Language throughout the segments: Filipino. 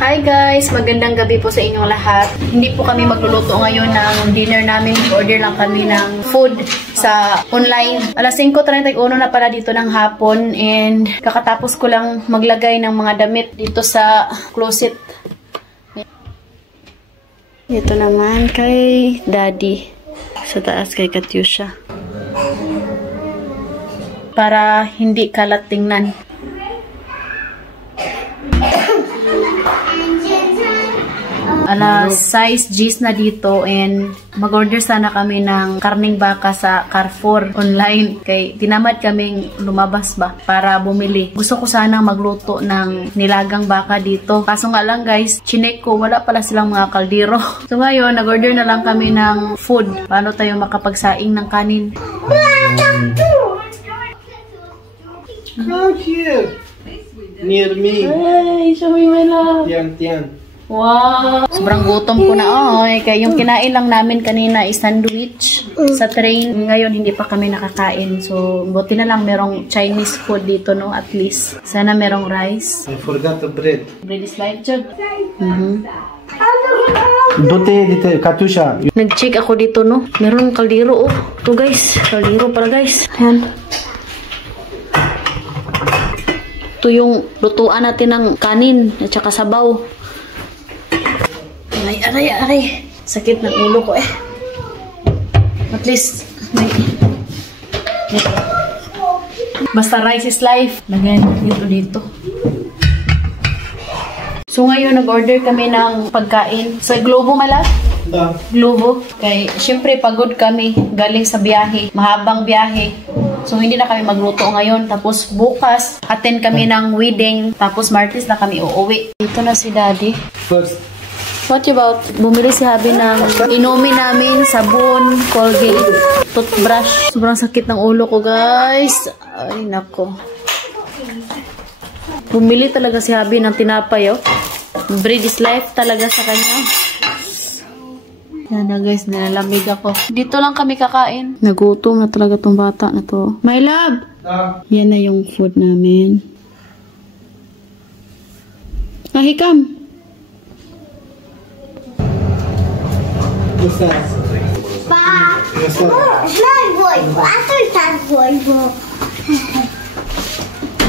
Hi guys! Magandang gabi po sa inyong lahat. Hindi po kami magluluto ngayon ng dinner namin. Order lang kami ng food sa online. Alas 5:31 na pala dito ng hapon and kakatapos ko lang maglagay ng mga damit dito sa closet. Ito naman kay Daddy. Sa taas kay Katyusha. Para hindi kalat tingnan. Alas 6 na dito and mag-order sana kami ng karning baka sa Carrefour online. Kay tinamad kaming lumabas ba para bumili. Gusto ko sana magluto ng nilagang baka dito. Kaso nga lang guys, chinek ko, wala pala silang mga kaldero. So ngayon, nag-order na lang kami ng food. Paano tayo makapagsaing ng kanin? Come here. Near me. Ay, show me my love. Tiyan. Wow! Sobrang gutom ko na. Kaya yung kinain lang namin kanina is sandwich sa train. Ngayon, hindi pa kami nakakain. So, buti na lang merong Chinese food dito, no? At least. Sana merong rice. I forgot the bread. Bread is light, Jod. Dito, Katyusha. Nag-check ako dito, no? Meron kaldero, oh. Ito, guys. Kaldero para, guys. Ayan. Ito yung lutuan natin ng kanin at saka sabaw. Aray. Sakit ng ulo ko eh. At least, basta rice is life. Lagay dito. So ngayon, nag-order kami ng pagkain. Sa Globo, malap? Globo. Kaya, syempre, pagod kami. Galing sa biyahe. Mahabang biyahe. So, hindi na kami magluto ngayon. Tapos, bukas, attend kami ng wedding. Tapos, Martes na kami uuwi. Dito na si Daddy. First. What about? Bumili si Habi ng inumin namin, sabon, Colgate, toothbrush. Sobrang sakit ng ulo ko, guys. Ay, nako. Bumili talaga si Habi ng tinapay, oh. Bread is life talaga sa kanya. Yan na, guys. Nilalamig ako. Dito lang kami kakain. Nagutom na talaga tong bata na to. My love! Yan na yung food namin. Hikam! Pa,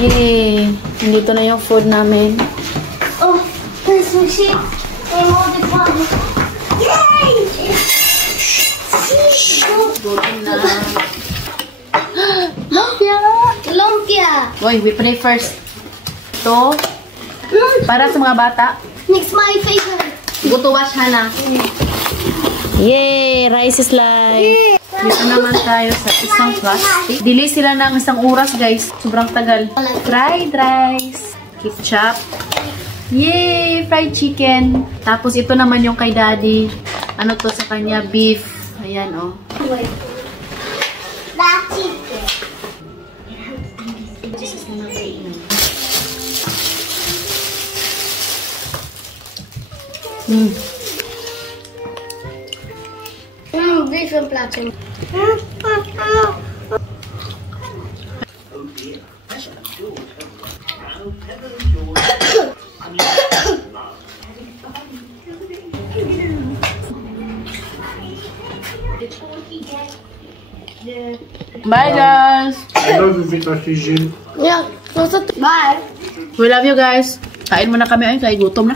Yay! Nandito na yung food namin. oh, there's sushi. I want the fun. Yay! Gutom na. Lumpia. Boy, we pray first. Ito, para sa mga bata. It's my favorite. Guto wash, Hana. Yay! Rice is life. Dito naman tayo sa isang plastic. Delay sila ng isang oras, guys. Sobrang tagal. Fried rice. Ketchup. Yay! Fried chicken. Tapos ito naman yung kay Daddy. Ano to sa kanya? Beef. Ayan, oh. That chicken. Beef and platin. Bye, guys! I love you, Vita Fijin. Yeah, bye. We love you, guys. Kain muna kami. Ay, kaya gutom na.